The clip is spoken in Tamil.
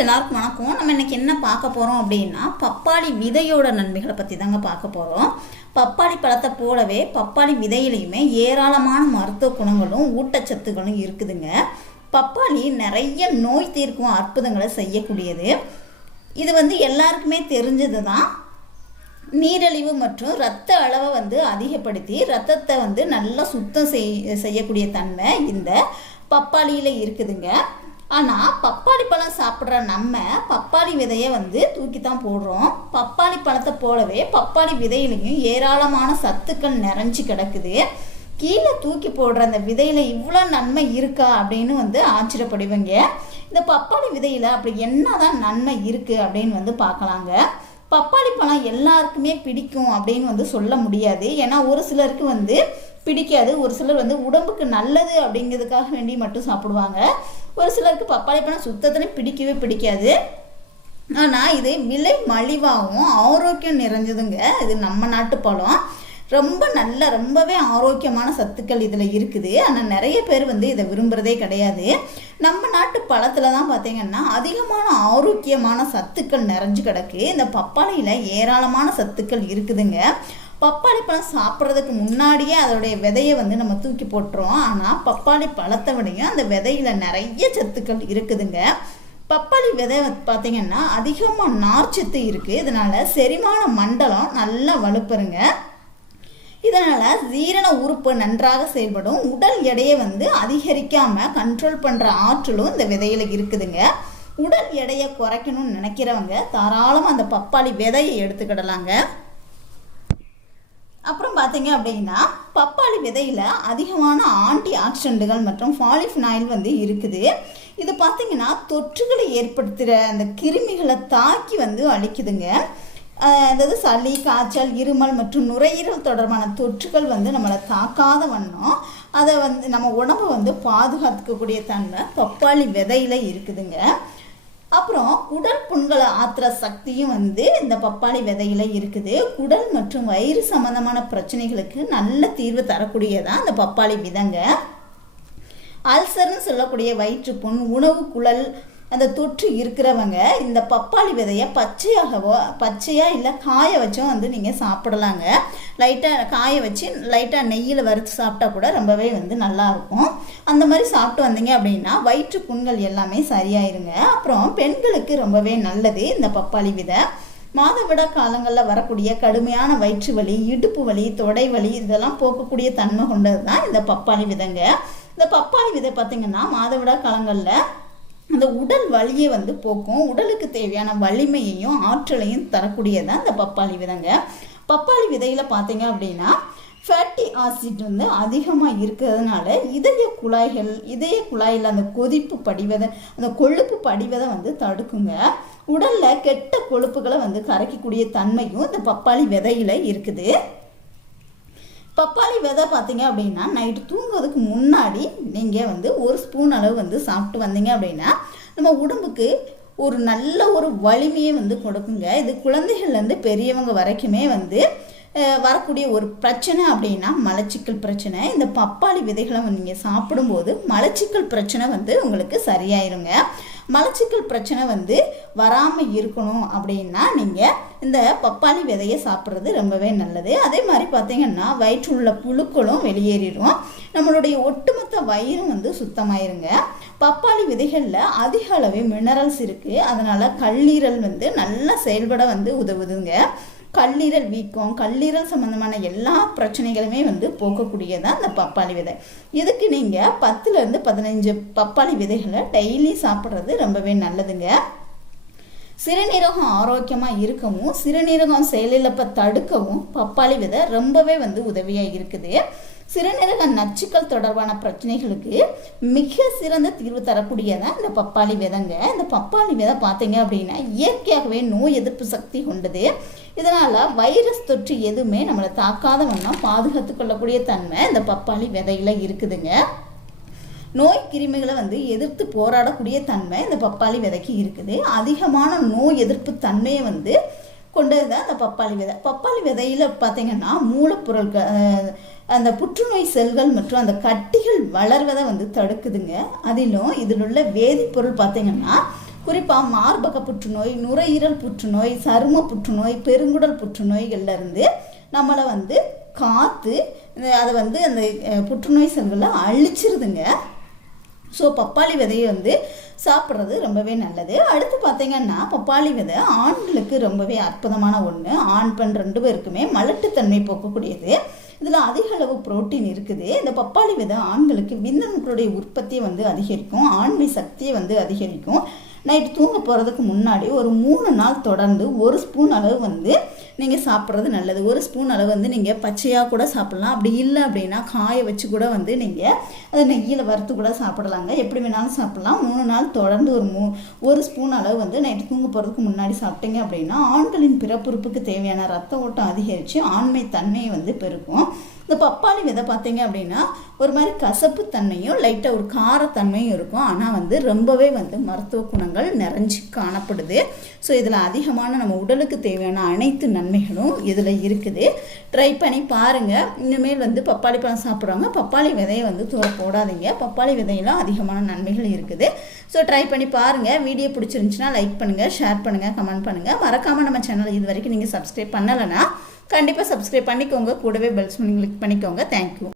ஃப்ரெண்ட்ஸ் எல்லாருக்கும் வணக்கம். நம்ம இன்னைக்கு என்ன பார்க்க போகிறோம் அப்படின்னா பப்பாளி விதையோட நன்மைகளை பற்றி தாங்க பார்க்க போகிறோம் பப்பாளி பழத்தை போலவே பப்பாளி விதையிலையுமே ஏராளமான மருத்துவ குணங்களும் ஊட்டச்சத்துக்களும் இருக்குதுங்க. பப்பாளி நிறைய நோய் தீர்க்கும் அற்புதங்களை செய்யக்கூடியது. இது வந்து எல்லாருக்குமே தெரிஞ்சது தான் நீரிழிவு மற்றும் இரத்த அளவை வந்து அதிகப்படுத்தி ரத்தத்தை வந்து நல்லா சுத்தம் செய் செய்யக்கூடிய தன்மை இந்த பப்பாளியில் இருக்குதுங்க. ஆனால் பப்பாளி பழம் சாப்பிட்ற நம்ம பப்பாளி விதையை வந்து தூக்கி தான் போடுறோம். பப்பாளி பழத்தை போலவே பப்பாளி விதையிலையும் ஏராளமான சத்துக்கள் நிறைஞ்சு கிடக்குது. கீழே தூக்கி போடுற அந்த விதையில் இவ்வளோ நன்மை இருக்கா அப்படின்னு வந்து ஆச்சரியப்படுவீங்க. இந்த பப்பாளி விதையில் அப்படி என்னதான் நன்மை இருக்குது அப்படின்னு வந்து பார்க்கலாங்க. பப்பாளி பழம் எல்லாருக்குமே பிடிக்கும் அப்படின்னு வந்து சொல்ல முடியாது. ஏன்னா ஒரு சிலருக்கு வந்து பிடிக்காது ஒரு சிலர் வந்து உடம்புக்கு நல்லது அப்படிங்கிறதுக்காக வேண்டி மட்டும் சாப்பிடுவாங்க. ஒரு சிலருக்கு பப்பாளி பழம் சுத்தத்தில் பிடிக்கவே பிடிக்காது. ஆனால் இது விலை மலிவாகவும் ஆரோக்கியம் நிறைஞ்சதுங்க. இது நம்ம நாட்டு பழம். ரொம்ப நல்ல ரொம்பவே ஆரோக்கியமான சத்துக்கள் இதில் இருக்குது. ஆனால் நிறைய பேர் வந்து இதை விரும்புகிறதே கிடையாது. நம்ம நாட்டு பழத்தில் தான் பார்த்தீங்கன்னா அதிகமான ஆரோக்கியமான சத்துக்கள் நிறைஞ்சு கிடக்கு. இந்த பப்பாளியில் ஏராளமான சத்துக்கள் இருக்குதுங்க. பப்பாளி பழம் சாப்பிட்றதுக்கு முன்னாடியே அதோடைய விதையை வந்து நம்ம தூக்கி போட்டுருவோம். ஆனால் பப்பாளி பழத்தை விடையும் அந்த விதையில் நிறைய சத்துக்கள் இருக்குதுங்க. பப்பாளி விதை பார்த்தீங்கன்னா அதிகமாக நார்ச்சத்து இருக்குது இதனால் செரிமான மண்டலம் நல்லா வலுப்பெறுங்க. இதனால் ஜீரண உறுப்பு நன்றாக செயல்படும். உடல் எடையை வந்து அதிகரிக்காமல் கண்ட்ரோல் பண்ணுற ஆற்றலும் இந்த விதையில் இருக்குதுங்க. உடல் எடையை குறைக்கணும்னு நினைக்கிறவங்க தாராளமாக அந்த பப்பாளி விதையை எடுத்துக்கிடலாங்க. அப்புறம் பார்த்தீங்க அப்படின்னா பப்பாளி விதையில் அதிகமான ஆன்டி ஆக்சிடென்ட்டுகள் மற்றும் ஃபாலிஃபினாயில் வந்து இருக்குது. இது பார்த்தீங்கன்னா தொற்றுகளை ஏற்படுத்துகிற அந்த கிருமிகளை தாக்கி வந்து அழிக்குதுங்க. அதாவது சளி காய்ச்சல் இருமல் மற்றும் நுரையீரல் தொடர்பான தொற்றுகள் வந்து நம்மளை தாக்காத வண்ணம். அதை வந்து நம்ம உடம்பை வந்து பாதுகாத்துக்கக்கூடிய தன்மை பப்பாளி விதையில் இருக்குதுங்க. அப்புறம் குடல் புண்களை ஆத்துற சக்தியும் வந்து இந்த பப்பாளி விதையில இருக்குது. குடல் மற்றும் வயிறு சம்பந்தமான பிரச்சனைகளுக்கு நல்ல தீர்வு தரக்கூடியதான் இந்த பப்பாளி விதங்க. அல்சர்னு சொல்லக்கூடிய வயிற்றுப்புண் உணவு குழல் அந்த தொற்று இருக்கிறவங்க இந்த பப்பாளி விதையை பச்சையாகவோ பச்சையாக இல்லை காய வச்சும் வந்து நீங்கள் சாப்பிடலாங்க. லைட்டாக காய வச்சு லைட்டாக நெய்யில் வறுத்து சாப்பிட்டா கூட ரொம்பவே வந்து நல்லாயிருக்கும் அந்த மாதிரி சாப்பிட்டு வந்தீங்க அப்படின்னா வயிற்று புண்கள் எல்லாமே சரியாயிருங்க. அப்புறம் பெண்களுக்கு ரொம்பவே நல்லது இந்த பப்பாளி விதை. மாதவிட காலங்களில் வரக்கூடிய கடுமையான வயிற்று வலி இடுப்பு வலி தொடை வலி இதெல்லாம் போக்கக்கூடிய தன்மை கொண்டது தான் இந்த பப்பாளி விதைங்க. இந்த பப்பாளி விதை பார்த்திங்கன்னா மாதவிடா காலங்களில் அந்த உடல் வலியை வந்து போக்கும். உடலுக்கு தேவையான வலிமையையும் ஆற்றலையும் தரக்கூடியதான் இந்த பப்பாளி விதைங்க. பப்பாளி விதையில் பார்த்தீங்க அப்படின்னா ஃபேட்டி ஆசிட் வந்து அதிகமாக இருக்கிறதுனால இதய குழாய்கள் இதய குழாயில் அந்த கொதிப்பு படிவதை அந்த கொழுப்பு படிவதை வந்து தடுக்குங்க. உடலில் கெட்ட கொழுப்புகளை வந்து கரைக்கக்கூடிய தன்மையும் இந்த பப்பாளி விதையில் இருக்குது. பப்பாளி விதை பார்த்தீங்க அப்படின்னா நைட்டு தூங்குறதுக்கு முன்னாடி நீங்கள் வந்து ஒரு ஸ்பூன் அளவு வந்து சாப்பிட்டு வந்தீங்க அப்படின்னா நம்ம உடம்புக்கு ஒரு நல்ல ஒரு வலிமையை வந்து கொடுக்குங்க. இது குழந்தைகள்லேருந்து பெரியவங்க வரைக்குமே வந்து வரக்கூடிய ஒரு பிரச்சனை அப்படின்னா மலச்சிக்கல் பிரச்சனை. இந்த பப்பாளி விதைகளை நீங்கள் சாப்பிடும்போது மலச்சிக்கல் பிரச்சனை வந்து உங்களுக்கு சரியாயிருங்க. மலச்சிக்கல் பிரச்சனை வந்து வராமல் இருக்கணும் அப்படின்னா நீங்கள் இந்த பப்பாளி விதையை சாப்பிட்றது ரொம்பவே நல்லது. அதே மாதிரி பார்த்திங்கன்னா வயிற்றுள்ள புழுக்களும் வெளியேறிடும். நம்மளுடைய ஒட்டுமொத்த வயிறும் வந்து சுத்தமாயிருங்க. பப்பாளி விதைகளில் அதிக அளவு மினரல்ஸ் இருக்குது அதனால் கல்லீரல் வந்து நல்லா செயல்பட வந்து உதவுதுங்க. கல்லீரல் வீக்கம் கல்லீரல் சம்மந்தமான எல்லா பிரச்சனைகளுமே வந்து போக்கக்கூடியதான் அந்த பப்பாளி விதை. இதுக்கு நீங்கள் பத்துலேருந்து பதினஞ்சு பப்பாளி விதைகளை டெய்லி சாப்பிட்றது ரொம்பவே நல்லதுங்க. சிறுநீரகம் ஆரோக்கியமாக இருக்கவும் சிறுநீரகம் செயலிழப்பை தடுக்கவும் பப்பாளி விதை ரொம்பவே வந்து உதவியாக இருக்குது. சிறுநீரக நச்சுக்கள் தொடர்பான பிரச்சனைகளுக்கு மிக சிறந்த தீர்வு தரக்கூடியதான் இந்த பப்பாளி விதைங்க. இந்த பப்பாளி விதை பார்த்தீங்க அப்படின்னா இயற்கையாகவே நோய் எதிர்ப்பு சக்தி கொண்டது. இதனால் வைரஸ் தொற்று எதுவுமே நம்மளை தாக்காத வண்ணம் பாதுகாத்து கொள்ளக்கூடிய தன்மை இந்த பப்பாளி விதையில் இருக்குதுங்க. நோய் கிருமிகளை வந்து எதிர்த்து போராடக்கூடிய தன்மை இந்த பப்பாளி விதைக்கு இருக்குது. அதிகமான நோய் எதிர்ப்பு தன்மையை வந்து கொண்டது தான் அந்த பப்பாளி விதை. பப்பாளி விதையில் பார்த்தீங்கன்னா மூலப்பொருட்கள் அந்த புற்றுநோய் செல்கள் மற்றும் அந்த கட்டிகள் வளர்வதை வந்து தடுக்குதுங்க. அதிலும் இதில் உள்ள வேதிப்பொருள் பார்த்தீங்கன்னா குறிப்பாக மார்பக புற்றுநோய் நுரையீரல் புற்றுநோய் சரும புற்றுநோய் பெருங்குடல் புற்றுநோய்கள்ல இருந்து நம்மளை வந்து காத்து அதை வந்து அந்த புற்றுநோய் செல்களை அழிச்சிருதுங்க. ஸோ பப்பாளி விதையை வந்து சாப்பிட்றது ரொம்பவே நல்லது. அடுத்து பார்த்தீங்கன்னா பப்பாளி விதை ஆண்களுக்கு ரொம்பவே அற்புதமான ஒன்று ஆண் பெண் ரெண்டு பேருக்குமே மலட்டுத்தன்மை போக்கக்கூடியது. இதில் அதிக அளவு புரோட்டீன் இருக்குது. இந்த பப்பாளி விதை ஆண்களுக்கு விந்தணுக்களுடைய உற்பத்தியை வந்து அதிகரிக்கும். ஆண்மை சக்தியை வந்து அதிகரிக்கும். நைட்டு தூங்க போகிறதுக்கு முன்னாடி ஒரு மூணு நாள் தொடர்ந்து ஒரு ஸ்பூன் அளவு வந்து நீங்கள் சாப்பிட்றது நல்லது. ஒரு ஸ்பூன் அளவு வந்து நீங்கள் பச்சையாக கூட சாப்பிட்லாம். அப்படி இல்லை அப்படின்னா காய வச்சு கூட வந்து நீங்கள் அதை நெய்யில் வறுத்து கூட சாப்பிடலாங்க. எப்படி வேணாலும் சாப்பிட்லாம். மூணு நாள் தொடர்ந்து ஒரு மூ ஒரு ஸ்பூன் அளவு வந்து நைட்டு தூங்க போகிறதுக்கு முன்னாடி சாப்பிட்டீங்க அப்படின்னா ஆண்களின் பிறப்புறுப்புக்கு தேவையான ரத்த ஓட்டம் அதிகரித்து ஆண்மை தன்மையை வந்து பெருக்கும். இந்த பப்பாளி விதை பார்த்தீங்க அப்படின்னா ஒரு மாதிரி கசப்பு தன்மையும் லைட்டாக ஒரு காரத்தன்மையும் இருக்கும். ஆனால் வந்து ரொம்பவே வந்து மருத்துவ குணங்கள் நிறைஞ்சு காணப்படுது. ஸோ இதில் அதிகமான நம்ம உடலுக்கு தேவையான அனைத்து நன்மைகளும் இதில் இருக்குது. ட்ரை பண்ணி பாருங்கள் இனிமேல் வந்து பப்பாளி பழம் சாப்பிட்றவங்க பப்பாளி விதையை வந்து தூர போடாதீங்க. பப்பாளி விதையெல்லாம் அதிகமான நன்மைகள் இருக்குது. ஸோ ட்ரை பண்ணி பாருங்கள் வீடியோ பிடிச்சிருந்துச்சுன்னா லைக் பண்ணுங்கள் ஷேர் பண்ணுங்கள் கமெண்ட் பண்ணுங்கள் மறக்காமல் நம்ம சேனல் இது வரைக்கும் நீங்கள் சப்ஸ்கிரைப் பண்ணலைன்னா கண்டிப்பாக சப்ஸ்கிரைப் பண்ணிக்கோங்க. கூடவே பெல்ஸ் கிளிக் பண்ணிக்கோங்க. தேங்க்யூ